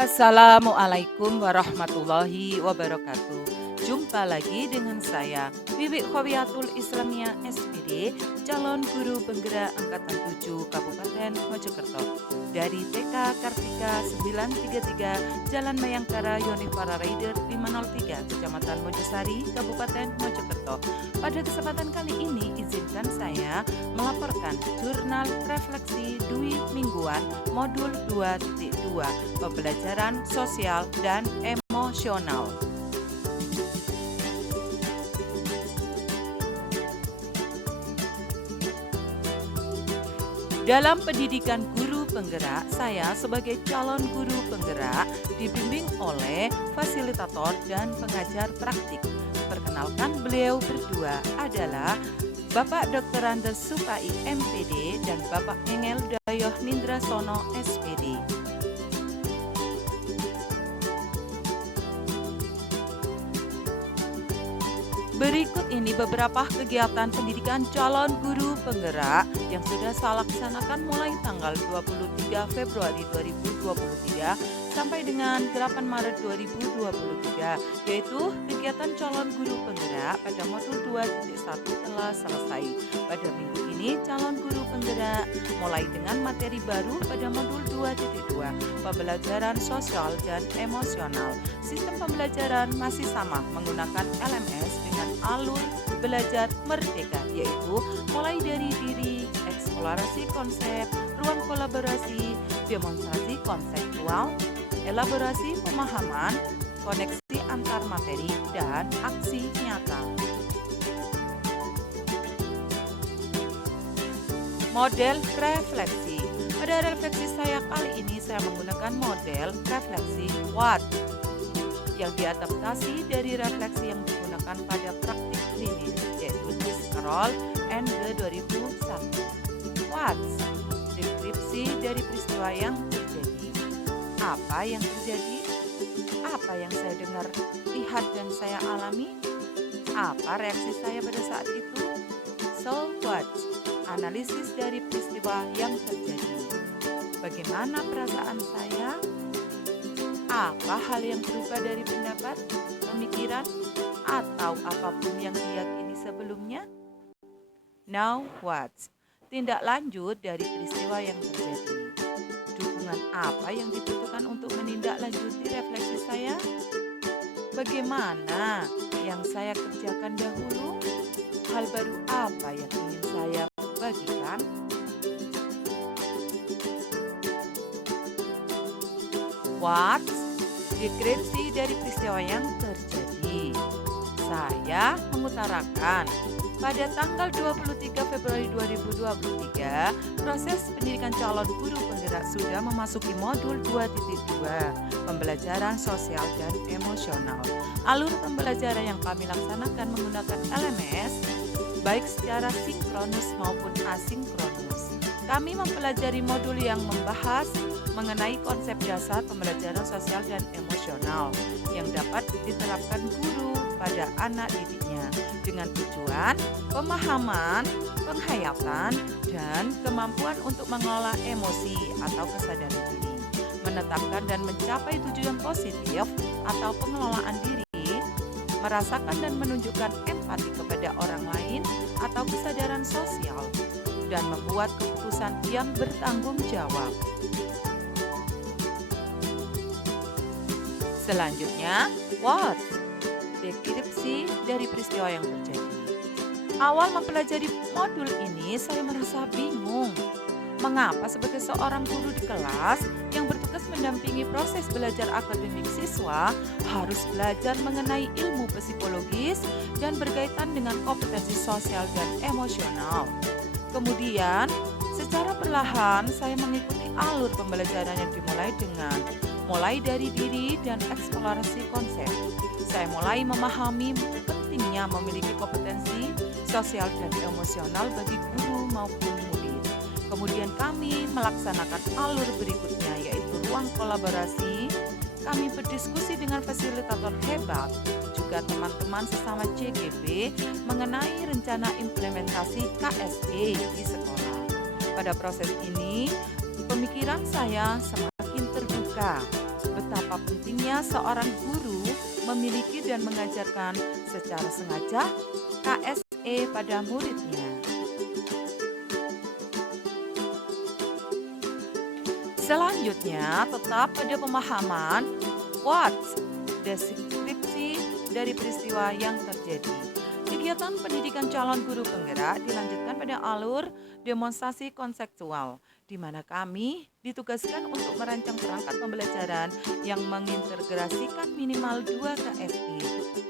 Assalamualaikum warahmatullahi wabarakatuh. Jumpa lagi dengan saya, Wiwi Khowiyatul Islamiyah SPD, calon guru penggerak Angkatan 7 Kabupaten Mojokerto. Dari TK Kartika 933, Jalan Mayangkara Yonifara Rider 503, Kecamatan Mojosari, Kabupaten Mojokerto. Pada kesempatan kali ini, izinkan saya melaporkan jurnal refleksi Dwi Mingguan Modul 2.2, pembelajaran sosial dan emosional. Dalam pendidikan guru penggerak, saya sebagai calon guru penggerak dibimbing oleh fasilitator dan pengajar praktik. Perkenalkan, beliau berdua adalah Bapak Dr. Andes Supai MPD dan Bapak Engel Dayoh Nindrasono SPD. Berikut ini beberapa kegiatan pendidikan calon guru penggerak yang sudah saya laksanakan mulai tanggal 23 Februari 2023 sampai dengan 8 Maret 2023, yaitu kegiatan calon guru penggerak pada modul 2.1 telah selesai. Pada minggu ini calon guru penggerak mulai dengan materi baru pada modul 2.2, pembelajaran sosial dan emosional. Sistem pembelajaran masih sama menggunakan LMS dengan alur belajar merdeka, yaitu mulai dari diri, eksplorasi konsep, ruang kolaborasi, demonstrasi konseptual, elaborasi pemahaman, koneksi antar materi, dan aksi nyata. Model refleksi. Pada refleksi saya kali ini saya menggunakan model refleksi WAT yang diadaptasi dari refleksi yang digunakan pada praktik klinis, yaitu Carroll and the 2001. WAT, deskripsi dari peristiwa yang terjadi. Apa yang terjadi? Apa yang saya dengar, lihat, dan saya alami? Apa reaksi saya pada saat itu? So what? Analisis dari peristiwa yang terjadi. Bagaimana perasaan saya? Apa hal yang berubah dari pendapat, pemikiran, atau apapun yang diyakini sebelumnya? Now what? Tindak lanjut dari peristiwa yang terjadi. Dukungan apa yang dibutuhkan untuk menindaklanjuti refleksi saya? Bagaimana yang saya kerjakan dahulu? Hal baru apa yang ingin saya bagikan? What? Deskripsi dari peristiwa yang terjadi. Saya mengutarakan pada tanggal 23 Februari 2023, proses pendidikan calon guru penggerak sudah memasuki modul 2.2, pembelajaran sosial dan emosional. Alur pembelajaran yang kami laksanakan menggunakan LMS, baik secara sinkronus maupun asinkronus. Kami mempelajari modul yang membahas mengenai konsep dasar pembelajaran sosial dan emosional yang dapat diterapkan guru pada anak didiknya dengan tujuan pemahaman, penghayatan, dan kemampuan untuk mengelola emosi atau kesadaran diri, menetapkan dan mencapai tujuan positif atau pengelolaan diri, merasakan dan menunjukkan empati kepada orang lain atau kesadaran sosial, dan membuat keputusan yang bertanggung jawab. Selanjutnya, what? Deskripsi dari peristiwa yang terjadi. Awal mempelajari modul ini, saya merasa bingung. Mengapa sebagai seorang guru di kelas yang bertugas mendampingi proses belajar akademik siswa harus belajar mengenai ilmu psikologis dan berkaitan dengan kompetensi sosial dan emosional. Kemudian, secara perlahan saya mengikuti alur pembelajaran yang dimulai dengan mulai dari diri dan eksplorasi konsep. Saya mulai memahami pentingnya memiliki kompetensi sosial dan emosional bagi guru maupun murid. Kemudian kami melaksanakan alur berikutnya, yaitu ruang kolaborasi. Kami berdiskusi dengan fasilitator hebat, juga teman-teman sesama CGB mengenai rencana implementasi KSE di sekolah. Pada proses ini, pemikiran saya semakin terbuka betapa pentingnya seorang guru memiliki dan mengajarkan secara sengaja KSE pada muridnya. Selanjutnya, tetap pada pemahaman what, deskripsi dari peristiwa yang terjadi. Kegiatan pendidikan calon guru penggerak dilanjutkan pada alur demonstrasi konseptual, di mana kami ditugaskan untuk merancang perangkat pembelajaran yang mengintegrasikan minimal 2 KSI.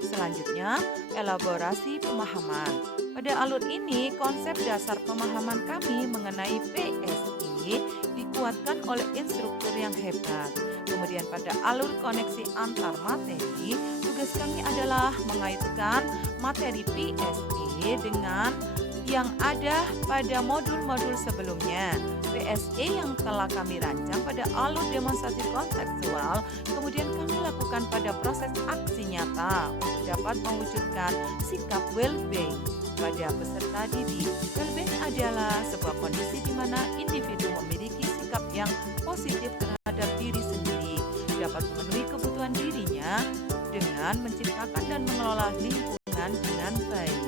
Selanjutnya, elaborasi pemahaman. Pada alur ini, konsep dasar pemahaman kami mengenai PSI dikuatkan oleh instruktur yang hebat. Kemudian pada alur koneksi antar materi, tugas kami adalah mengaitkan materi PSI dengan yang ada pada modul-modul sebelumnya. PSE yang telah kami rancang pada alur demonstrasi konseptual, kemudian kami lakukan pada proses aksi nyata untuk dapat mewujudkan sikap well-being pada peserta didik. Well-being adalah sebuah kondisi di mana individu memiliki sikap yang positif terhadap diri sendiri, dapat memenuhi kebutuhan dirinya dengan menciptakan dan mengelola lingkungan dengan baik.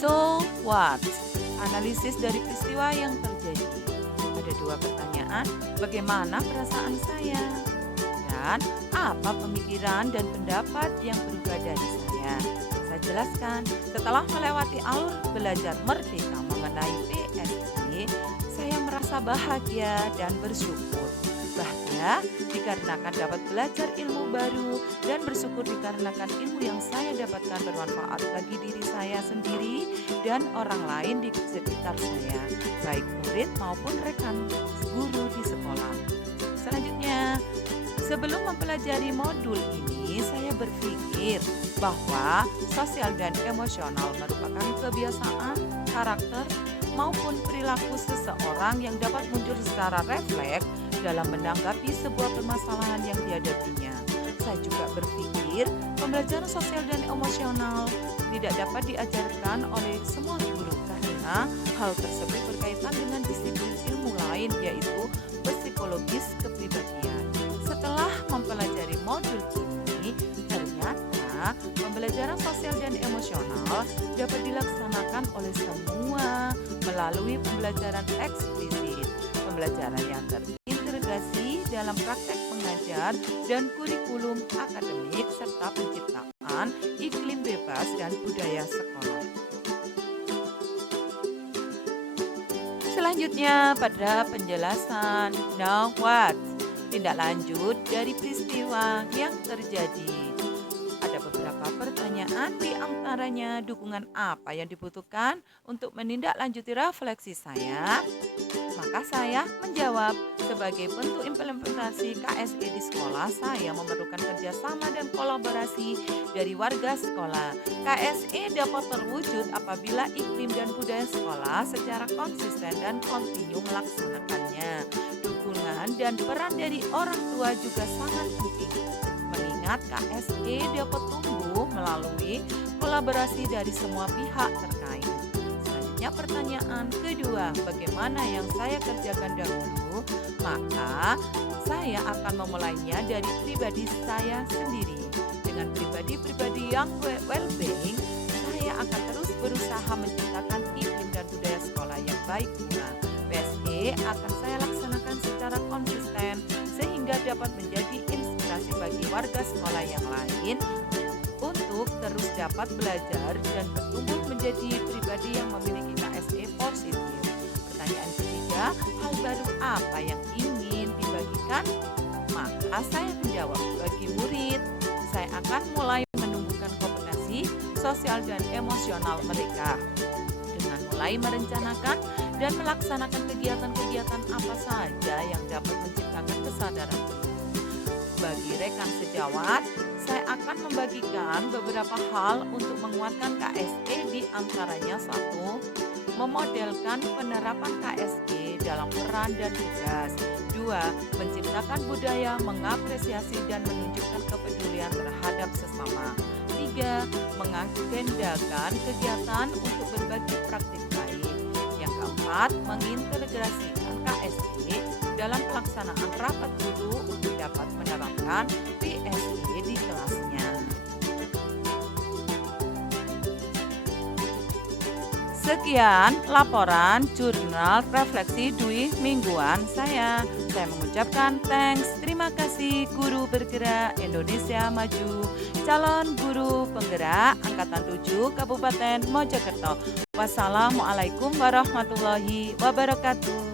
So what? Analisis dari peristiwa yang terjadi. Ada 2 pertanyaan, bagaimana perasaan saya? Dan apa pemikiran dan pendapat yang berubah dari saya? Saya jelaskan, setelah melewati alur belajar merdeka mengenai PSI, saya merasa bahagia dan bersyukur. Bahagia dikarenakan dapat belajar ilmu baru dan bersyukur dikarenakan ilmu yang saya dapatkan bermanfaat bagi diri saya sendiri dan orang lain di sekitar saya, baik murid maupun rekan guru di sekolah. Selanjutnya, sebelum mempelajari modul ini, saya berpikir bahwa sosial dan emosional merupakan kebiasaan, karakter, maupun perilaku seseorang yang dapat muncul secara refleks dalam menanggapi sebuah permasalahan yang dihadapinya. Saya juga berpikir pembelajaran sosial dan emosional tidak dapat diajarkan oleh semua guru karena hal tersebut berkaitan dengan disiplin ilmu lain, yaitu psikologis kepribadian. Setelah mempelajari modul ini, ternyata pembelajaran sosial dan emosional dapat dilaksanakan oleh semua melalui pembelajaran eksplisit, pembelajaran yang terintegrasi dalam praktek mengajar dan kurikulum akademik serta penciptaan iklim bebas dan budaya sekolah. Selanjutnya pada penjelasan now what, tindak lanjut dari peristiwa yang terjadi. Ada beberapa pertanyaan, di antaranya dukungan apa yang dibutuhkan untuk menindaklanjuti refleksi saya? Maka saya menjawab, sebagai bentuk implementasi KSE di sekolah, saya memerlukan kerjasama dan kolaborasi dari warga sekolah. KSE dapat terwujud apabila iklim dan budaya sekolah secara konsisten dan kontinu melaksanakannya. Dukungan dan peran dari orang tua juga sangat penting, mengingat KSE dapat tumbuh melalui kolaborasi dari semua pihak terkait. Selanjutnya pertanyaan kedua, bagaimana yang saya kerjakan dahulu? Maka saya akan memulainya dari pribadi saya sendiri. Dengan pribadi-pribadi yang well-being, saya akan terus berusaha menciptakan iklim dan budaya sekolah yang baik pula. PSE akan saya laksanakan secara konsisten sehingga dapat menjadi inspirasi bagi warga sekolah yang lain untuk terus dapat belajar dan bertumbuh menjadi pribadi yang memiliki KSE positif. Pertanyaan ketiga, hal baru apa yang ingin dibagikan? Maka saya menjawab, bagi murid, saya akan mulai menumbuhkan kompetensi sosial dan emosional mereka dengan mulai merencanakan dan melaksanakan kegiatan-kegiatan apa saja yang dapat menciptakan kesadaran penuh. Bagi rekan sejawat, saya akan membagikan beberapa hal untuk menguatkan KSE, di antaranya 1. Memodelkan penerapan KSE dalam peran dan tugas. 2. Menciptakan budaya mengapresiasi dan menunjukkan kepedulian terhadap sesama. 3. Mengagendakan kegiatan untuk berbagi praktik baik. Yang keempat, dapat mengintegrasikan KSE dalam pelaksanaan rapat guru untuk dapat menerapkan PSE di kelasnya. Sekian laporan jurnal refleksi Dwi mingguan saya. Saya mengucapkan thanks, terima kasih Guru Bergerak Indonesia Maju, calon guru penggerak Angkatan 7 Kabupaten Mojokerto. Wassalamualaikum warahmatullahi wabarakatuh.